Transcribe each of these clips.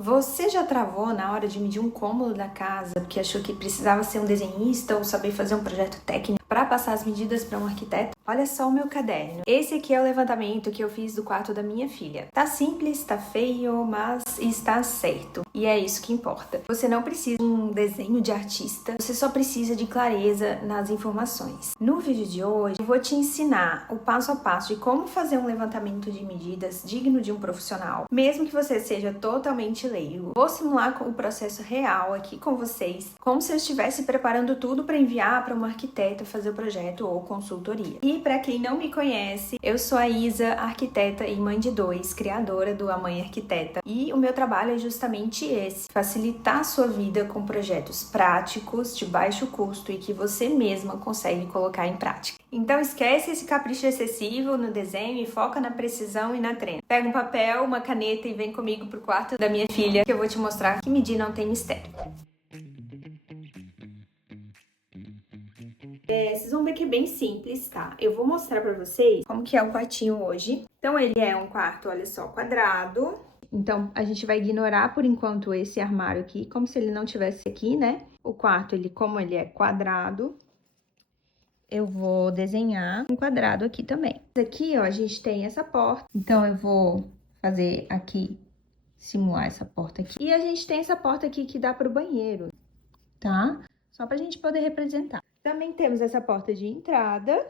Você já travou na hora de medir um cômodo da casa porque achou que precisava ser um desenhista ou saber fazer um projeto técnico para passar as medidas para um arquiteto? Olha só o meu caderno. Esse aqui é o levantamento que eu fiz do quarto da minha filha. Tá simples, tá feio, mas está certo. E é isso que importa. Você não precisa de um desenho de artista, você só precisa de clareza nas informações. No vídeo de hoje, eu vou te ensinar o passo a passo de como fazer um levantamento de medidas digno de um profissional, mesmo que você seja totalmente leigo. Vou simular o processo real aqui com vocês, como se eu estivesse preparando tudo para enviar para um arquiteto fazer o projeto ou consultoria. E para quem não me conhece, eu sou a Isa, arquiteta e mãe de 2, criadora do A Mãe Arquiteta. E o meu trabalho é justamente esse: facilitar a sua vida com projetos práticos, de baixo custo e que você mesma consegue colocar em prática. Então esquece esse capricho excessivo no desenho e foca na precisão e na treina. Pega um papel, uma caneta e vem comigo pro quarto da minha filha, que eu vou te mostrar que medir não tem mistério. Vocês vão ver que é bem simples, tá? Eu vou mostrar pra vocês como que é o quartinho hoje. Então ele é um quarto, olha só, quadrado. Então a gente vai ignorar por enquanto esse armário aqui, como se ele não tivesse aqui, né? O quarto, como ele é quadrado, eu vou desenhar um quadrado aqui também. Aqui, ó, a gente tem essa porta. Então eu vou fazer aqui, simular essa porta aqui. E a gente tem essa porta aqui que dá pro banheiro, tá? Só pra gente poder representar. Também temos essa porta de entrada,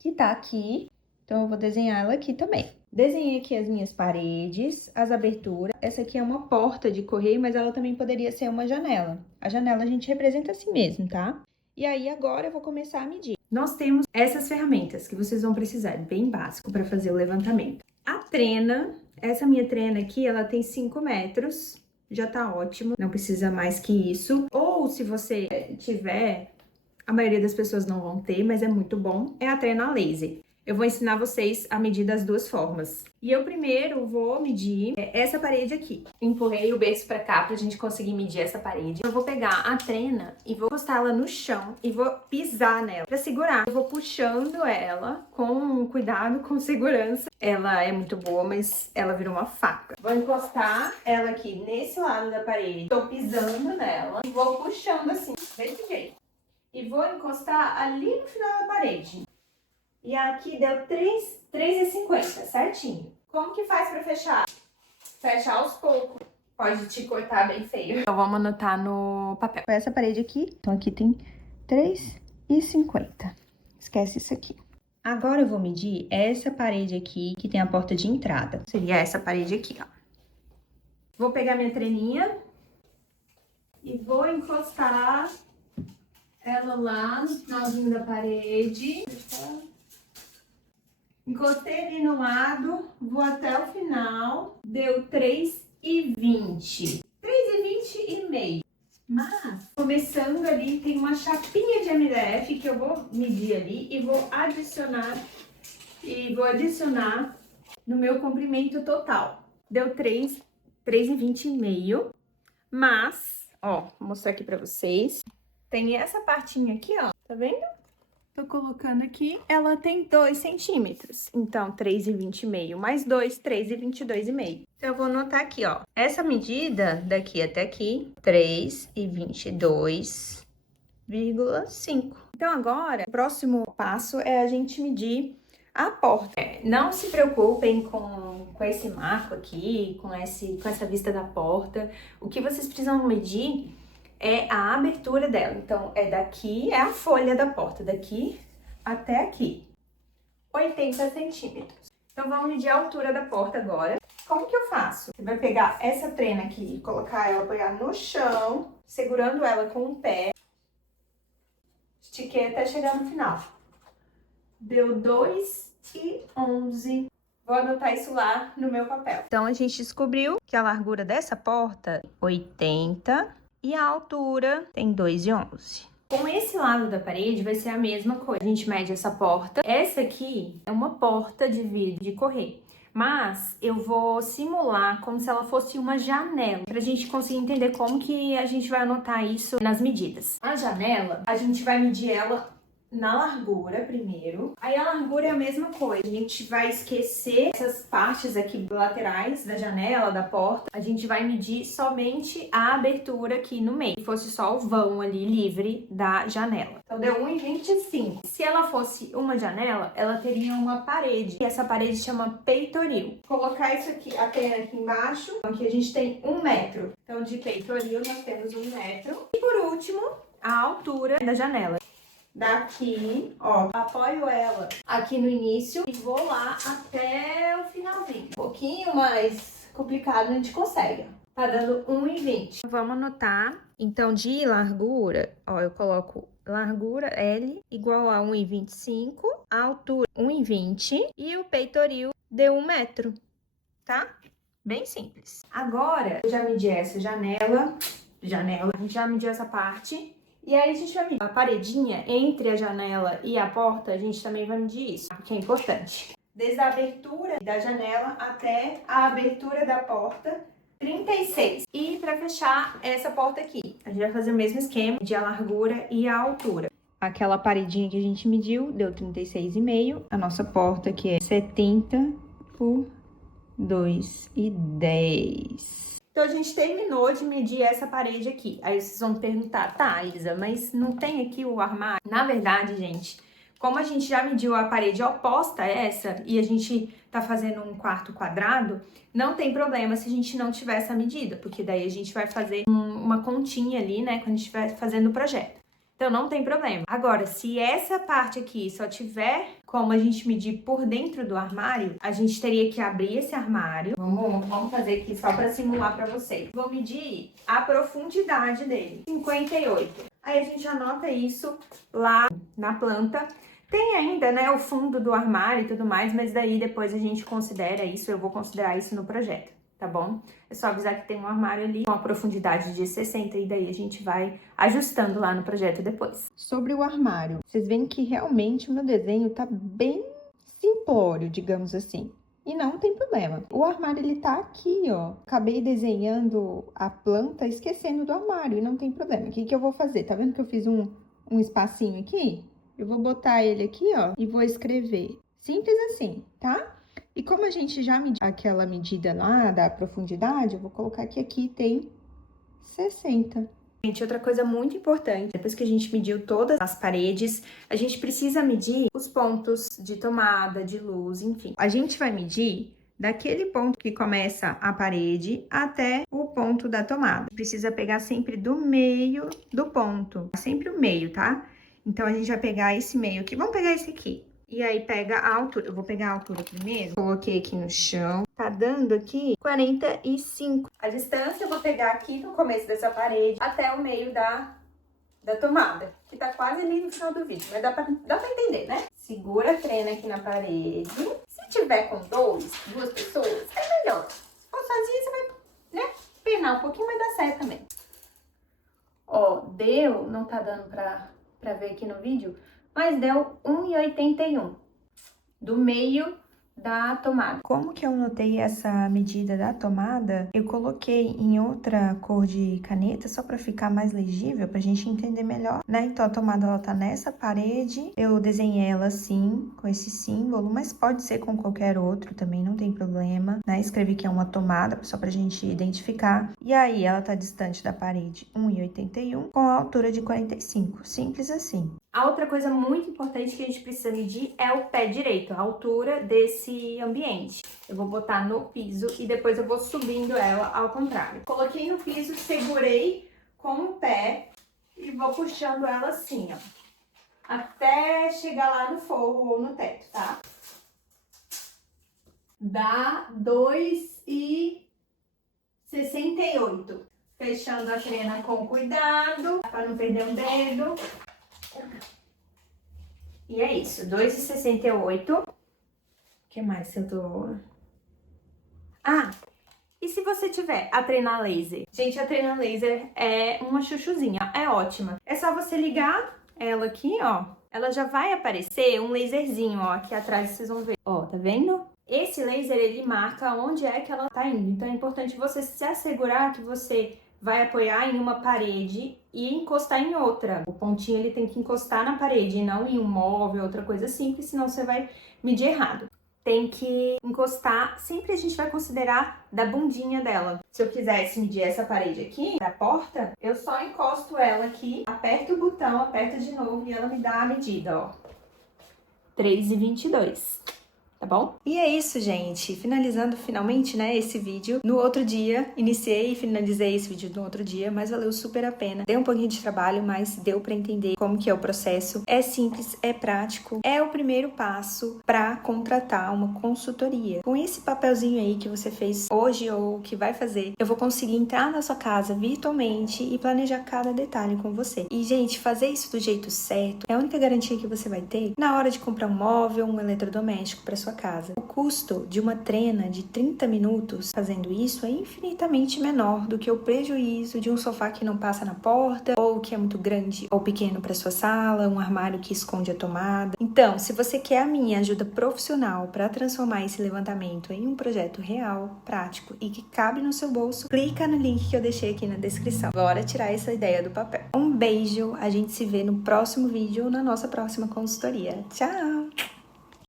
que tá aqui. Então, eu vou desenhar ela aqui também. Desenhei aqui as minhas paredes, as aberturas. Essa aqui é uma porta de correio, mas ela também poderia ser uma janela. A janela a gente representa assim mesmo, tá? E aí, agora eu vou começar a medir. Nós temos essas ferramentas que vocês vão precisar, bem básico, para fazer o levantamento. A trena, essa minha trena aqui, ela tem 5 metros. Já tá ótimo, não precisa mais que isso. Ou se você tiver, a maioria das pessoas não vão ter, mas é muito bom, é a trena laser. Eu vou ensinar vocês a medir das duas formas. E eu primeiro vou medir essa parede aqui. Empurrei o berço pra cá pra gente conseguir medir essa parede. Eu vou pegar a trena e vou encostar ela no chão e vou pisar nela pra segurar. Eu vou puxando ela com cuidado, com segurança. Ela é muito boa, mas ela virou uma faca. Vou encostar ela aqui nesse lado da parede. Tô pisando nela e vou puxando assim, desse jeito. E vou encostar ali no final da parede. E aqui deu 3,50, certinho. Como que faz pra fechar? Fecha aos poucos. Pode te cortar bem feio. Então vamos anotar no papel. Essa parede aqui, então aqui tem 3,50. Esquece isso aqui. Agora eu vou medir essa parede aqui, que tem a porta de entrada. Seria essa parede aqui, ó. Vou pegar minha treninha e vou encostar ela lá no finalzinho da parede. Encostei ali no lado, vou até o final, deu 3,20. 3,20 e meio. Mas, começando ali, tem uma chapinha de MDF que eu vou medir ali e vou adicionar no meu comprimento total. Deu 3,20 e meio. Mas, ó, vou mostrar aqui pra vocês. Tem essa partinha aqui, ó, tá vendo? Tô colocando aqui, ela tem 2 centímetros. Então, 3,20,5 mais 2, 3,22,5. Então, eu vou anotar aqui, ó. Essa medida daqui até aqui, 3,22,5. Então, agora, o próximo passo é a gente medir a porta. Não se preocupem com esse marco aqui, com essa vista da porta. O que vocês precisam medir é a abertura dela. Então, é a folha da porta, daqui até aqui. 80 centímetros. Então, vamos medir a altura da porta agora. Como que eu faço? Você vai pegar essa trena aqui e colocar ela, apoiar no chão, segurando ela com o pé. Estiquei até chegar no final. Deu 2,11. Vou anotar isso lá no meu papel. Então, a gente descobriu que a largura dessa porta é 80 e a altura tem 2,11. Com esse lado da parede vai ser a mesma coisa. A gente mede essa porta. Essa aqui é uma porta de vidro de correr. Mas eu vou simular como se ela fosse uma janela, pra gente conseguir entender como que a gente vai anotar isso nas medidas. A janela, a gente vai medir ela na largura primeiro. Aí a largura é a mesma coisa. A gente vai esquecer essas partes aqui laterais da janela, da porta. A gente vai medir somente a abertura aqui no meio. Se fosse só o vão ali livre da janela. Então deu 1,25. Se ela fosse uma janela, ela teria uma parede. E essa parede chama peitoril. Vou colocar isso aqui, a pena aqui embaixo. Aqui a gente tem 1 metro. Então de peitoril nós temos 1 metro. E por último, a altura da janela. Daqui, ó, apoio ela aqui no início e vou lá até o finalzinho. Um pouquinho mais complicado a gente consegue. Tá dando 1,20. Vamos anotar. Então, de largura, ó, eu coloco largura L igual a 1,25, a altura 1,20 e o peitoril deu 1 metro, tá? Bem simples. Agora, eu já medi essa janela, a gente já mediu essa parte. E aí a gente vai medir a paredinha entre a janela e a porta, a gente também vai medir isso, porque é importante. Desde a abertura da janela até a abertura da porta, 36. E para fechar essa porta aqui, a gente vai fazer o mesmo esquema de a largura e a altura. Aquela paredinha que a gente mediu deu 36,5. A nossa porta que é 70 por 2,10. Então, a gente terminou de medir essa parede aqui. Aí vocês vão me perguntar, tá, Isa, mas não tem aqui o armário? Na verdade, gente, como a gente já mediu a parede oposta a essa e a gente tá fazendo um quarto quadrado, não tem problema se a gente não tiver essa medida, porque daí a gente vai fazer uma continha ali, né, quando a gente vai fazendo o projeto. Então, não tem problema. Agora, se essa parte aqui só tiver como a gente medir por dentro do armário, a gente teria que abrir esse armário. Vamos fazer aqui só para simular para vocês. Vou medir a profundidade dele, 58. Aí a gente anota isso lá na planta. Tem ainda, né, o fundo do armário e tudo mais, mas daí depois a gente considera isso, eu vou considerar isso no projeto. Tá bom? É só avisar que tem um armário ali com a profundidade de 60 e daí a gente vai ajustando lá no projeto depois. Sobre o armário, vocês veem que realmente o meu desenho tá bem simplório, digamos assim. E não tem problema. O armário, ele tá aqui, ó. Acabei desenhando a planta esquecendo do armário e não tem problema. O que que eu vou fazer? Tá vendo que eu fiz um espacinho aqui? Eu vou botar ele aqui, ó, e vou escrever. Simples assim, tá? E como a gente já mediu aquela medida lá da profundidade, eu vou colocar que aqui tem 60. Gente, outra coisa muito importante, depois que a gente mediu todas as paredes, a gente precisa medir os pontos de tomada, de luz, enfim. A gente vai medir daquele ponto que começa a parede até o ponto da tomada. Precisa pegar sempre do meio do ponto, sempre o meio, tá? Então, a gente vai pegar esse meio aqui, vamos pegar esse aqui. E aí, pega a altura. Eu vou pegar a altura primeiro. Coloquei aqui no chão. Tá dando aqui 45. A distância eu vou pegar aqui no começo dessa parede até o meio da tomada. Que tá quase ali no final do vídeo. Mas dá pra entender, né? Segura a trena aqui na parede. Se tiver com duas pessoas, é melhor. Se for sozinha, você vai, né, penar um pouquinho, mas dá certo também. Ó, deu... Não tá dando pra ver aqui no vídeo... Mas deu 1,81 do meio da tomada. Como que eu notei essa medida da tomada? Eu coloquei em outra cor de caneta, só para ficar mais legível, pra gente entender melhor, né? Então, a tomada, ela tá nessa parede, eu desenhei ela assim, com esse símbolo, mas pode ser com qualquer outro também, não tem problema, né? Escrevi que é uma tomada, só pra gente identificar. E aí, ela tá distante da parede 1,81, com a altura de 45, simples assim. A outra coisa muito importante que a gente precisa medir é o pé direito, a altura desse ambiente. Eu vou botar no piso e depois eu vou subindo ela ao contrário. Coloquei no piso, segurei com o pé e vou puxando ela assim, ó. Até chegar lá no forro ou no teto, tá? Dá 2,68. Fechando a trena com cuidado, para não perder um dedo. E é isso, 2,68. O que mais que eu tô... Ah, e se você tiver a trena laser? Gente, a trena laser é uma chuchuzinha, é ótima. É só você ligar ela aqui, ó. Ela já vai aparecer um laserzinho, ó, aqui atrás vocês vão ver. Ó, tá vendo? Esse laser, ele marca onde é que ela tá indo. Então, é importante você se assegurar que você vai apoiar em uma parede e encostar em outra. O pontinho ele tem que encostar na parede e não em um móvel, outra coisa assim, porque senão você vai medir errado. Tem que encostar, sempre a gente vai considerar da bundinha dela. Se eu quisesse medir essa parede aqui, da porta, eu só encosto ela aqui, aperto o botão, aperto de novo e ela me dá a medida, ó. 3,22. Tá bom? E é isso, gente. Finalizando finalmente, né, esse vídeo. No outro dia, iniciei e finalizei esse vídeo no outro dia, mas valeu super a pena. Deu um pouquinho de trabalho, mas deu pra entender como que é o processo. É simples, é prático. É o primeiro passo pra contratar uma consultoria. Com esse papelzinho aí que você fez hoje ou que vai fazer, eu vou conseguir entrar na sua casa virtualmente e planejar cada detalhe com você. E, gente, fazer isso do jeito certo é a única garantia que você vai ter na hora de comprar um móvel, um eletrodoméstico pra sua casa. O custo de uma trena de 30 minutos fazendo isso é infinitamente menor do que o prejuízo de um sofá que não passa na porta, ou que é muito grande ou pequeno para sua sala, um armário que esconde a tomada. Então, se você quer a minha ajuda profissional para transformar esse levantamento em um projeto real, prático e que cabe no seu bolso, clica no link que eu deixei aqui na descrição. Bora tirar essa ideia do papel. Um beijo, a gente se vê no próximo vídeo ou na nossa próxima consultoria. Tchau!